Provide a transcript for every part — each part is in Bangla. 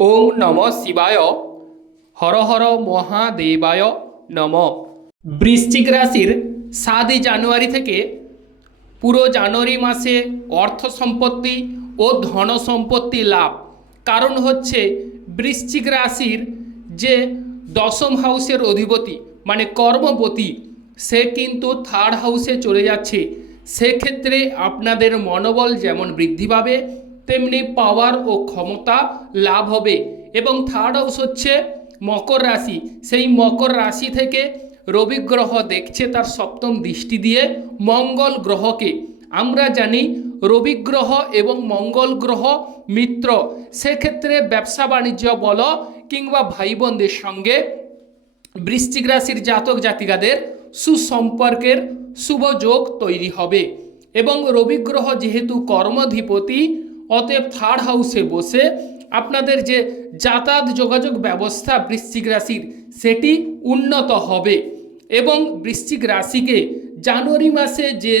ওং নম শিবায়। হর হর মহাদেবায় নম। বৃশ্চিক রাশির সাতই জানুয়ারি থেকে পুরো জানুয়ারি মাসে অর্থ সম্পত্তি ও ধন সম্পত্তি লাভ। কারণ হচ্ছে বৃশ্চিক রাশির যে দশম হাউসের অধিপতি মানে কর্মপতি, সে কিন্তু থার্ড হাউসে চলে যাচ্ছে। সেক্ষেত্রে আপনাদের মনোবল যেমন বৃদ্ধি পাবে তেমনি পাওয়ার ও ক্ষমতা লাভ হবে। এবং থার্ড হাউস হচ্ছে মকর রাশি। সেই মকর রাশি থেকে রবি গ্রহ দেখছে তার সপ্তম দৃষ্টি দিয়ে মঙ্গল গ্রহকে। আমরা জানি রবি গ্রহ এবং মঙ্গল গ্রহ মিত্র। সেক্ষেত্রে ব্যবসা বাণিজ্য বলো কিংবা ভাই বোনদের সঙ্গে বৃশ্চিক রাশির জাতক জাতিকাদের সুসম্পর্কের শুভ যোগ তৈরি হবে। এবং রবি গ্রহ যেহেতু কর্মাধিপতি অতএব থার্ড হাউসে বসে আপনাদের যে যাতায়াত যোগাযোগ ব্যবস্থা বৃশ্চিক রাশির, সেটি উন্নত হবে। এবং বৃশ্চিক রাশিকে জানুয়ারি মাসে যে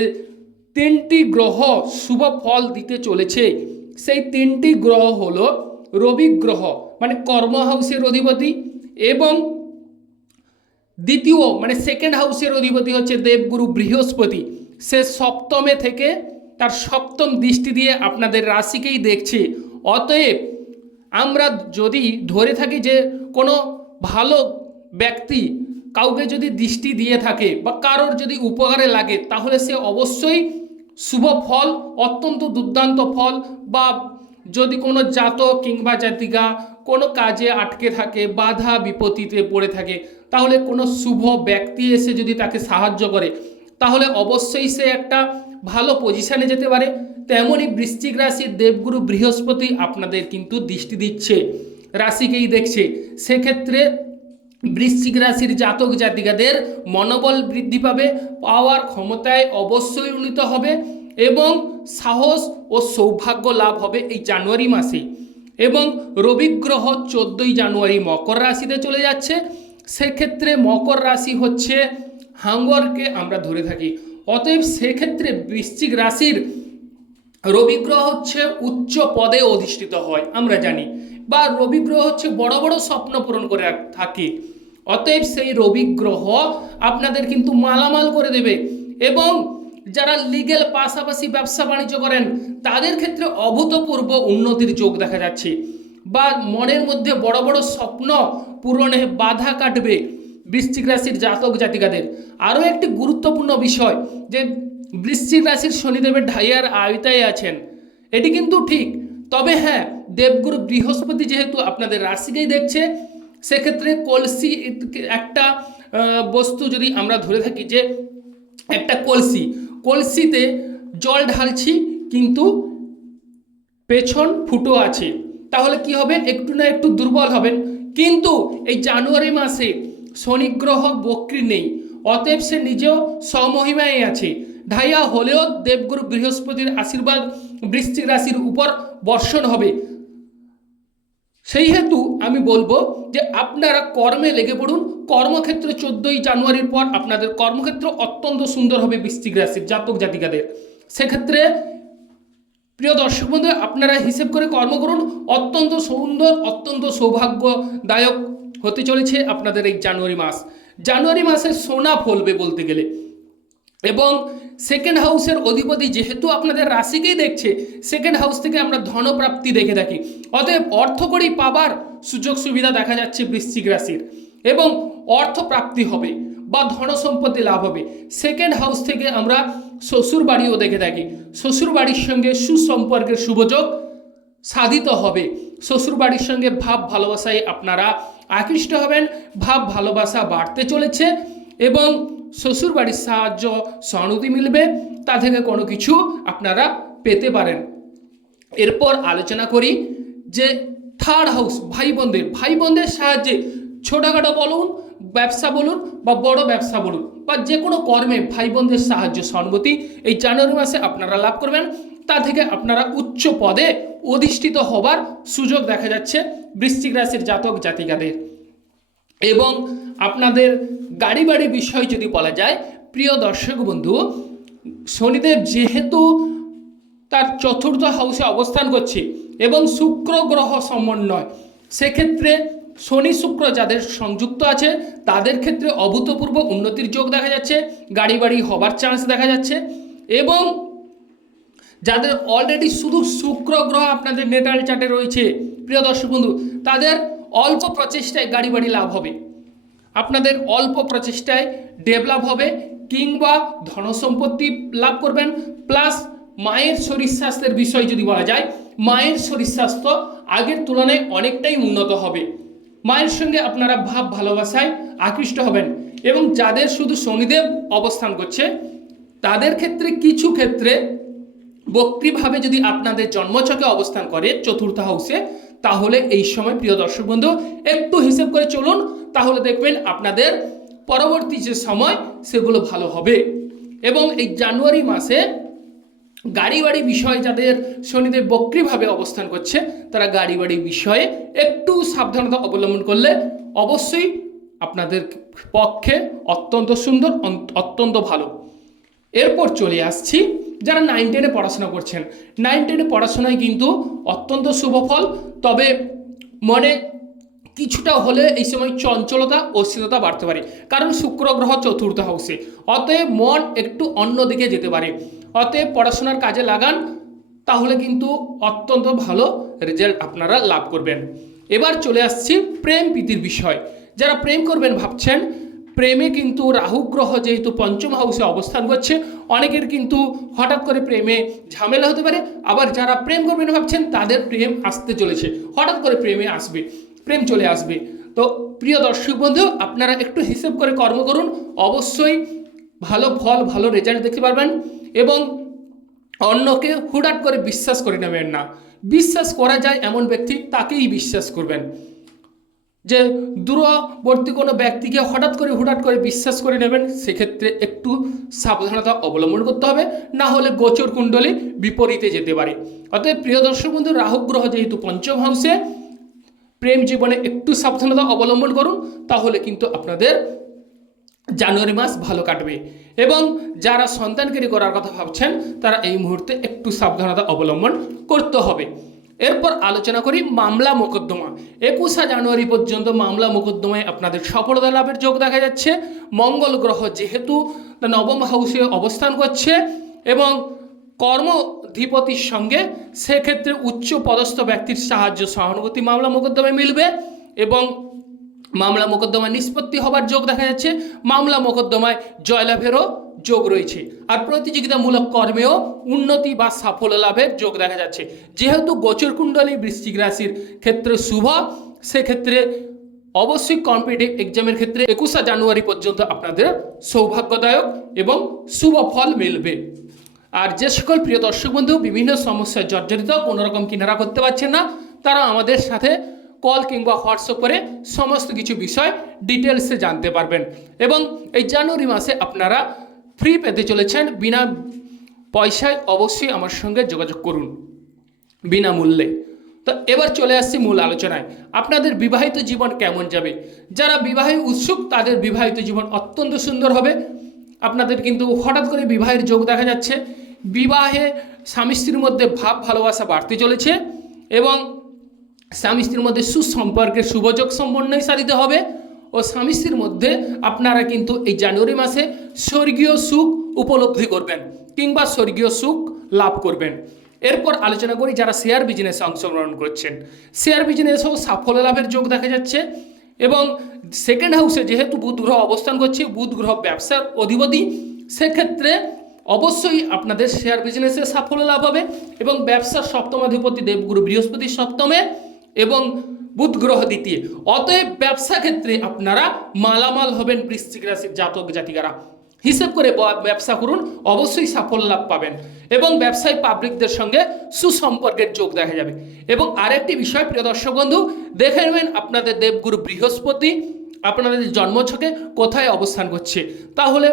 তিনটি গ্রহ শুভ ফল দিতে চলেছে, সেই তিনটি গ্রহ হলো রবি গ্রহ মানে কর্ম হাউসের অধিপতি এবং দ্বিতীয় মানে সেকেন্ড হাউসের অধিপতি হচ্ছে দেবগুরু বৃহস্পতি। সে সপ্তমে থেকে তার সপ্তম দৃষ্টি দিয়ে আপনাদের রাশিকেই দেখছে। অতএব আমরা যদি ধরে থাকি যে কোনো ভালো ব্যক্তি কাউকে যদি দৃষ্টি দিয়ে থাকে বা কারোর যদি উপকারে লাগে, তাহলে সে অবশ্যই শুভ ফল, অত্যন্ত দুর্দান্ত ফল বা যদি কোনো জাতক কিংবা জাতিকা কোনো কাজে আটকে থাকে, বাধা বিপত্তিতে পড়ে থাকে, তাহলে কোনো শুভ ব্যক্তি এসে যদি তাকে সাহায্য করে তাহলে অবশ্যই সে একটা ভালো পজিশানে যেতে পারে। তেমনই বৃশ্চিক রাশির দেবগুরু বৃহস্পতি আপনাদের কিন্তু দৃষ্টি দিচ্ছে, রাশিকেই দেখছে। সেক্ষেত্রে বৃশ্চিক রাশির জাতক জাতিকাদের মনোবল বৃদ্ধি পাবে, পাওয়ার ক্ষমতায় অবশ্যই উন্নীত হবে এবং সাহস ও সৌভাগ্য লাভ হবে এই জানুয়ারি মাসে। এবং রবি গ্রহ চোদ্দোই জানুয়ারি মকর রাশিতে চলে যাচ্ছে। সেক্ষেত্রে মকর রাশি হচ্ছে হাঙ্গরকে আমরা ধরে থাকি। অতএব সেক্ষেত্রে বৃশ্চিক রাশির রবি গ্রহ হচ্ছে উচ্চ পদে অধিষ্ঠিত হয়, আমরা জানি। বা রবি গ্রহ হচ্ছে বড় বড় স্বপ্ন পূরণ করে থাকে। অতএব সেই রবি গ্রহ আপনাদের কিন্তু মালামাল করে দেবে এবং যারা লিগেল পাশাপাশি ব্যবসা বাণিজ্য করেন, তাদের ক্ষেত্রে অভূতপূর্ব উন্নতির যোগ দেখা যাচ্ছে। বা মনের মধ্যে বড় বড় স্বপ্ন পূরণে বাধা কাটবে। বৃশ্চিক রাশির জাতক জাতিকাদের। আরও একটি গুরুত্বপূর্ণ বিষয় যে বৃশ্চিক রাশির শনিদেবের ঢাইয়ার আয়তায় আছেন। এটি কিন্তু ঠিক। তবে হ্যাঁ দেবগুরু বৃহস্পতি যেহেতু আপনাদের রাশিকেই দেখছে, সেক্ষেত্রে কলসি একটা বস্তু যদি আমরা ধরে থাকি যে একটা কলসি। কলসিতে জল ঢালছি কিন্তু পেছন ফুটো আছে। তাহলে কি হবে? একটু না একটু দুর্বল হবেন। কিন্তু এই জানুয়ারি মাসে শনি গ্রহ বক্রি নেই। অতএব সে নিজেও স্বমহিমায় আছে। ঢাইয়া হলেও দেবগুরু বৃহস্পতির আশীর্বাদ বৃশ্চিক রাশির উপর বর্ষণ হবে। সেই হেতু আমি বলব যে আপনারা কর্মে লেগে পড়ুন। কর্মক্ষেত্রে চোদ্দোই জানুয়ারির পর আপনাদের কর্মক্ষেত্র অত্যন্ত সুন্দর হবে বৃশ্চিক রাশির জাতক জাতিকাদের। সেক্ষেত্রে প্রিয় দর্শক বন্ধু আপনারা হিসেব করে কর্ম করুন। অত্যন্ত সুন্দর, অত্যন্ত সৌভাগ্যদায়ক হতে চলেছে আপনাদের এই জানুয়ারি মাস। জানুয়ারি মাসে সোনা ফলবে বলতে গেলে। এবং সেকেন্ড হাউসের অধিপতি যেহেতু আপনাদের রাশিকেই দেখছে সেকেন্ড হাউস থেকে আমরা ধনপ্রাপ্তি দেখে থাকি। অতএব অর্থকরী পাবার সুযোগ সুবিধা দেখা যাচ্ছে বৃশ্চিক রাশির। এবং অর্থ প্রাপ্তি হবে বা ধন সম্পত্তি লাভ হবে। সেকেন্ড হাউস থেকে আমরা শ্বশুর বাড়িও দেখে থাকি। শ্বশুর বাড়ির সঙ্গে সুসম্পর্কের শুভযোগ সাধিত হবে। শ্বশুর বাড়ির সঙ্গে ভাব ভালোবাসায় আপনারা আকৃষ্ট হবেন। ভাব ভালোবাসা বাড়তে চলেছে এবং শ্বশুর বাড়ির সাহায্য সহানুভূতি মিলবে, তা থেকে কোনো কিছু আপনারা পেতে পারেন। এরপর আলোচনা করি যে থার্ড হাউস ভাই বোনদের ভাই বোনদের সাহায্যে ছোটোখাটো বলুন, ব্যবসা বলুন বা বড় ব্যবসা বলুন বা যে কোনো কর্মে ভাই বোনদের সাহায্য সহানুভূতি এই জানুয়ারি মাসে আপনারা লাভ করবেন। তা থেকে আপনারা উচ্চ পদে অধিষ্ঠিত হবার সুযোগ দেখা যাচ্ছে বৃশ্চিক রাশির জাতক জাতিকাদের। এবং আপনাদের গাড়ি বাড়ি বিষয় যদি বলা যায়, প্রিয় দর্শক বন্ধু, শনিদেব যেহেতু তার চতুর্থ হাউসে অবস্থান করছে এবং শুক্র গ্রহ সমন্বয়, সেক্ষেত্রে শনি শুক্র যাদের সংযুক্ত আছে, তাদের ক্ষেত্রে অভূতপূর্ব উন্নতির যোগ দেখা যাচ্ছে গাড়ি বাড়ি হবার চান্স দেখা যাচ্ছে এবং যাদের অলরেডি শুধু শুক্র গ্রহ আপনাদের নেটাল চার্টে রয়েছে, প্রিয় দর্শক বন্ধু, তাদের অল্প প্রচেষ্টায় গাড়ি বাড়ি লাভ হবে। আপনাদের অল্প প্রচেষ্টায় ডেভেলপ হবে কিংবা ধনসম্পত্তি লাভ করবেন প্লাস মায়ের শরীর স্বাস্থ্যের বিষয় যদি বলা যায়, মায়ের শরীর স্বাস্থ্য আগের তুলনায় অনেকটাই উন্নত হবে। মায়ের সঙ্গে আপনারা ভাব ভালোবাসায় আকৃষ্ট হবেন এবং যাদের শুধু শনিদেব অবস্থান করছে, তাদের ক্ষেত্রে কিছু ক্ষেত্রে বক্রিভাবে যদি আপনাদের জন্মছকে অবস্থান করে চতুর্থ হাউসে, তাহলে এই সময়, প্রিয় দর্শক বন্ধু, একটু হিসেব করে চলুন, তাহলে দেখবেন আপনাদের পরবর্তী যে সময়, সেগুলো ভালো হবে। এবং এই জানুয়ারি মাসে গাড়ি বাড়ি বিষয়ে যাদের শনিদেব বক্রিভাবে অবস্থান করছে, তারা গাড়ি বাড়ি বিষয়ে একটু সাবধানতা অবলম্বন করলে অবশ্যই আপনাদের পক্ষে অত্যন্ত সুন্দর অত্যন্ত ভালো। এরপর চলে আসছি যারা নাইন টেনে পড়াশোনা করছেন। নাইন টেনে পড়াশোনায় কিন্তু অত্যন্ত শুভ ফল, তবে মনে কিছুটা হলে এই সময় চঞ্চলতা অস্থিরতা বাড়তে পারে। কারণ শুক্র গ্রহ চতুর্থ হাউসে অতএব মন একটু অন্য দিকে যেতে পারে। অতএব পড়াশোনার কাজে লাগান, তাহলে কিন্তু অত্যন্ত ভালো রেজাল্ট আপনারা লাভ করবেন। এবার চলে আসছি প্রেম প্রীতির বিষয়। যারা প্রেম করবেন ভাবছেন প্রেমে কিন্তু রাহু গ্রহ যেহেতু পঞ্চম হাউসে অবস্থান করছে, অনেকের কিন্তু হঠাৎ করে প্রেমে ঝামেলা হতে পারে। আবার যারা প্রেম করবেন ভাবছেন, তাদের প্রেম আসতে চলেছে। হঠাৎ করে প্রেমে আসবে, প্রেম চলে আসবে। তো প্রিয় দর্শক বন্ধু, আপনারা একটু হিসেব করে কর্ম করুন। অবশ্যই ভালো ফল, ভালো রেজাল্ট দেখতে পারবেন এবং অন্যকে হুটহাট করে বিশ্বাস করে নেবেন না। বিশ্বাস করা যায় এমন ব্যক্তি, তাকেই বিশ্বাস করবেন। যে দূরবর্তী কোনো ব্যক্তিকে হঠাৎ করে, হুটহাট করে বিশ্বাস করে নেবেন, সেক্ষেত্রে একটু সাবধানতা অবলম্বন করতে হবে। না হলে গোচর কুণ্ডলী বিপরীতে যেতে পারে। অতএব প্রিয় দর্শক বন্ধু, রাহু গ্রহ যেহেতু পঞ্চম হাউসে প্রেম জীবনে একটু সাবধানতা অবলম্বন করুন, তাহলে কিন্তু আপনাদের জানুয়ারি মাস ভালো কাটবে। এবং যারা সন্তানকারী করার কথা ভাবছেন, তারা এই মুহূর্তে একটু সাবধানতা অবলম্বন করতে হবে। এরপর আলোচনা করি মামলা মোকদ্দমা। একুশা জানুয়ারি পর্যন্ত মামলা মোকদ্দমায় আপনাদের সফলতা লাভের যোগ দেখা যাচ্ছে। মঙ্গল গ্রহ যেহেতু নবম হাউসে অবস্থান করছে এবং কর্মধিপতির সঙ্গে সেক্ষেত্রে উচ্চ পদস্থ ব্যক্তির সাহায্য সহানুভূতি মামলা মোকদ্দমায় মিলবে এবং মামলা মোকদ্দমা নিষ্পত্তি হবার যোগ দেখা যাচ্ছে। মামলা মোকদ্দমায় জয়লাভেরও যোগ রয়েছে। আর প্রতিযোগিতামূলক কর্মেও উন্নতি বা সাফল্য লাভের যোগ দেখা যাচ্ছে। যেহেতু গোচর কুণ্ডলী বৃশ্চিক রাশির ক্ষেত্রে শুভ, সেক্ষেত্রে অবশ্যই কম্পিটিটিভ এক্সামের ক্ষেত্রে একুশা জানুয়ারি পর্যন্ত আপনাদের সৌভাগ্যদায়ক এবং শুভ ফল মিলবে। আর যে সকল প্রিয় দর্শক বন্ধু, বিভিন্ন সমস্যায় জর্জরিত কোনো রকম কিনারা করতে পারছেন না, তারা আমাদের সাথে কল কিংবা হোয়াটসঅ্যাপ করে সমস্ত কিছু বিষয় ডিটেলসে জানতে পারবেন। এবং এই জানুয়ারি মাসে আপনারা ফ্রি পেতে চলেছেন, বিনা পয়সায় অবশ্যই আমার সঙ্গে যোগাযোগ করুন, বিনামূল্যে। তো এবার চলে আসছি মূল আলোচনায়। আপনাদের বিবাহিত জীবন কেমন যাবে? যারা বিবাহে উৎসুক, তাদের বিবাহিত জীবন অত্যন্ত সুন্দর হবে। আপনাদের কিন্তু হঠাৎ করে বিবাহের যোগ দেখা যাচ্ছে। বিবাহে স্বামী স্ত্রীর মধ্যে ভাব, ভালোবাসা বাড়তে চলেছে এবং স্বামী স্ত্রীর মধ্যে সুসম্পর্কের শুভযোগ সম্পন্নই সাধিত হবে। ও স্বামী স্ত্রীর মধ্যে আপনারা কিন্তু এই জানুয়ারি মাসে স্বর্গীয় সুখ উপলব্ধি করবেন কিংবা স্বর্গীয় সুখ লাভ করবেন। এরপর আলোচনা করি যারা শেয়ার বিজনেসে অংশগ্রহণ করছেন। শেয়ার বিজনেসেও সাফল্য লাভের যোগ দেখা যাচ্ছে এবং সেকেন্ড হাউসে যেহেতু বুধ গ্রহ অবস্থান করছে, বুধ গ্রহ ব্যবসার অধিপতি, সেক্ষেত্রে অবশ্যই আপনাদের শেয়ার বিজনেসে সাফল্য লাভ হবে এবং ব্যবসার সপ্তমাধিপতি দেবগুরু বৃহস্পতি সপ্তমে এবং বুধ গ্রহ দ্বিতীয় অতএব ব্যবসা ক্ষেত্রে আপনারা মালামাল হবেন বৃশ্চিক রাশির জাতক জাতিকারা। হিসেব করে ব্যবসা করুন, অবশ্যই সাফল্য লাভ পাবেন। এবং ব্যবসায়ী পাবলিকদের সঙ্গে সুসম্পর্কের যোগ দেখা যাবে। এবং আরেকটি বিষয়, প্রিয় দর্শক বন্ধু, দেখে নেবেন আপনাদের দেবগুরু বৃহস্পতি। আপনাদের জন্মছকে কোথায় অবস্থান করছে। তাহলে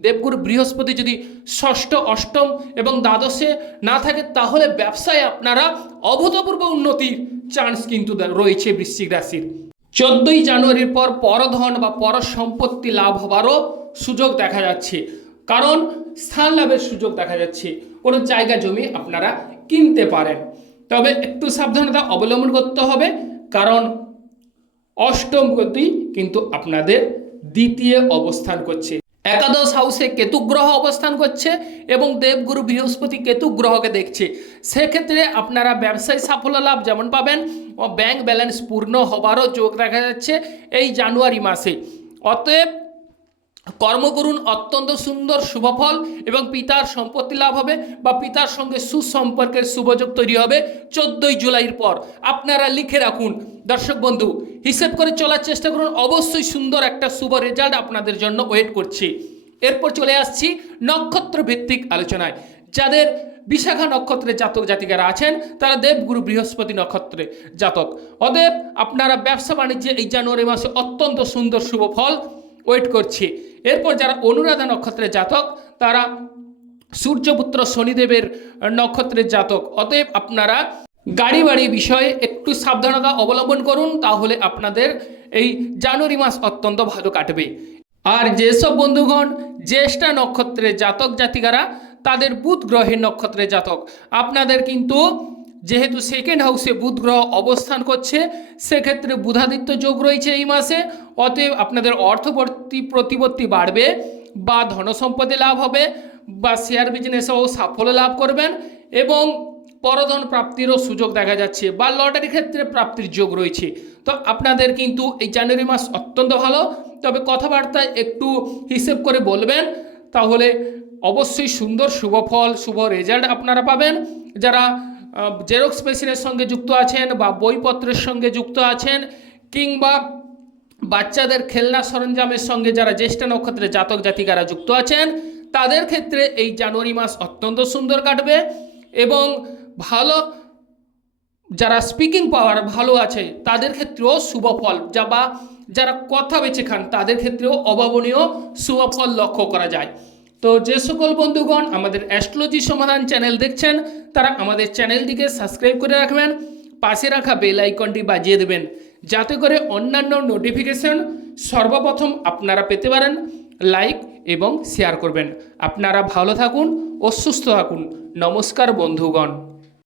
দেবগুরু বৃহস্পতি যদি ষষ্ঠ, অষ্টম এবং দ্বাদশে না থাকে, তাহলে ব্যবসায় আপনারা অভূতপূর্ব উন্নতির চান্স কিন্তু রয়েছে বৃশ্চিক রাশির। চোদ্দই জানুয়ারির পর পরধন বা পর সম্পত্তি লাভ হবারও সুযোগ দেখা যাচ্ছে। কারণ স্থান লাভের সুযোগ দেখা যাচ্ছে। কোনো জায়গা জমি আপনারা কিনতে পারেন। তবে একটু সাবধানতা অবলম্বন করতে হবে। কারণ অষ্টম গতি কিন্তু আপনাদের দ্বিতীয় অবস্থান করছে। একাদশ হাউসে কেতু গ্রহ অবস্থান করছে এবং দেবগুরু বৃহস্পতি কেতু গ্রহকে দেখছে। সেক্ষেত্রে আপনারা ব্যবসায়ী সাফল্য লাভ যেমন পাবেন ব্যাংক ব্যালেন্স পূর্ণ হবারও চোখ দেখা যাচ্ছে এই জানুয়ারি মাসে। অতএব কর্ম করুন অত্যন্ত সুন্দর শুভফল এবং পিতার সম্পত্তি লাভ হবে বা পিতার সঙ্গে সুসম্পর্কের শুভযোগ তৈরি হবে চোদ্দোই জুলাইয়ের পর। আপনারা লিখে রাখুন। দর্শক বন্ধু, হিসেব করে চলার চেষ্টা করুন। অবশ্যই সুন্দর একটা শুভ রেজাল্ট আপনাদের জন্য ওয়েট করছি। এরপর চলে আসছি নক্ষত্র ভিত্তিক আলোচনায়। যাদের বিশাখা নক্ষত্রের জাতক জাতিকারা আছেন, তারা দেবগুরু বৃহস্পতি নক্ষত্রে জাতক। অদেব আপনারা ব্যবসা বাণিজ্যে এই জানুয়ারি মাসে অত্যন্ত সুন্দর শুভ ফল ওয়েট করছে। এরপর যারা অনুরাধা নক্ষত্রের জাতক, তারা সূর্যপুত্র শনিদেবের নক্ষত্রের জাতক। অতএব আপনারা গাড়ি বাড়ি বিষয়ে একটু সাবধানতা অবলম্বন করুন, তাহলে আপনাদের এই জানুয়ারি মাস অত্যন্ত ভালো কাটবে। আর যেসব বন্ধুগণ, জ্যেষ্ঠা নক্ষত্রের জাতক জাতিকারা, তাদের বুধ গ্রহের নক্ষত্রের জাতক, আপনাদের কিন্তু যেহেতু সেকেন্ড হাউসে বুধ গ্রহ অবস্থান করছে, সেক্ষেত্রে বুধাদিত্য যোগ রয়েছে এই মাসে। অতএব আপনাদের অর্থবর্তী প্রতিপত্তি বাড়বে বা ধনসম্পদে লাভ হবে বা শেয়ার বিজনেসেও সাফল্য লাভ করবেন এবং পরধন প্রাপ্তিরও সুযোগ দেখা যাচ্ছে বা লটারি ক্ষেত্রে প্রাপ্তির যোগ রয়েছে। তো আপনাদের কিন্তু এই জানুয়ারি মাস অত্যন্ত ভালো। তবে কথাবার্তায় একটু হিসেব করে বলবেন, তাহলে অবশ্যই সুন্দর শুভ ফল, শুভ রেজাল্ট আপনারা পাবেন। যারা জেরক্স মেশিনের সঙ্গে যুক্ত আছেন বা বইপত্রের সঙ্গে যুক্ত আছেন কিংবা বাচ্চাদের খেলনা সরঞ্জামের সঙ্গে যারা জ্যেষ্ঠ নক্ষত্রে জাতক জাতিকারা যুক্ত আছেন, তাদের ক্ষেত্রে এই জানুয়ারি মাস অত্যন্ত সুন্দর কাটবে এবং ভালো যারা স্পিকিং পাওয়ার ভালো আছে, তাদের ক্ষেত্রেও শুভ ফল। যা বা যারা কথা বেছে খান, তাদের ক্ষেত্রেও অভাবনীয় শুভ ফল লক্ষ্য করা যায়। তো যে সকল বন্ধুগণ আমাদের অ্যাস্ট্রোলজি সমাধান চ্যানেল দেখছেন, তারা আমাদের চ্যানেলটিকে সাবস্ক্রাইব করে রাখবেন, পাশে রাখা বেল আইকনটি বাজিয়ে দেবেন, যাতে করে অন্যান্য নোটিফিকেশন সর্বপ্রথম আপনারা পেতে পারেন, লাইক এবং শেয়ার করবেন। আপনারা ভালো থাকুন ও সুস্থ থাকুন। নমস্কার বন্ধুগণ।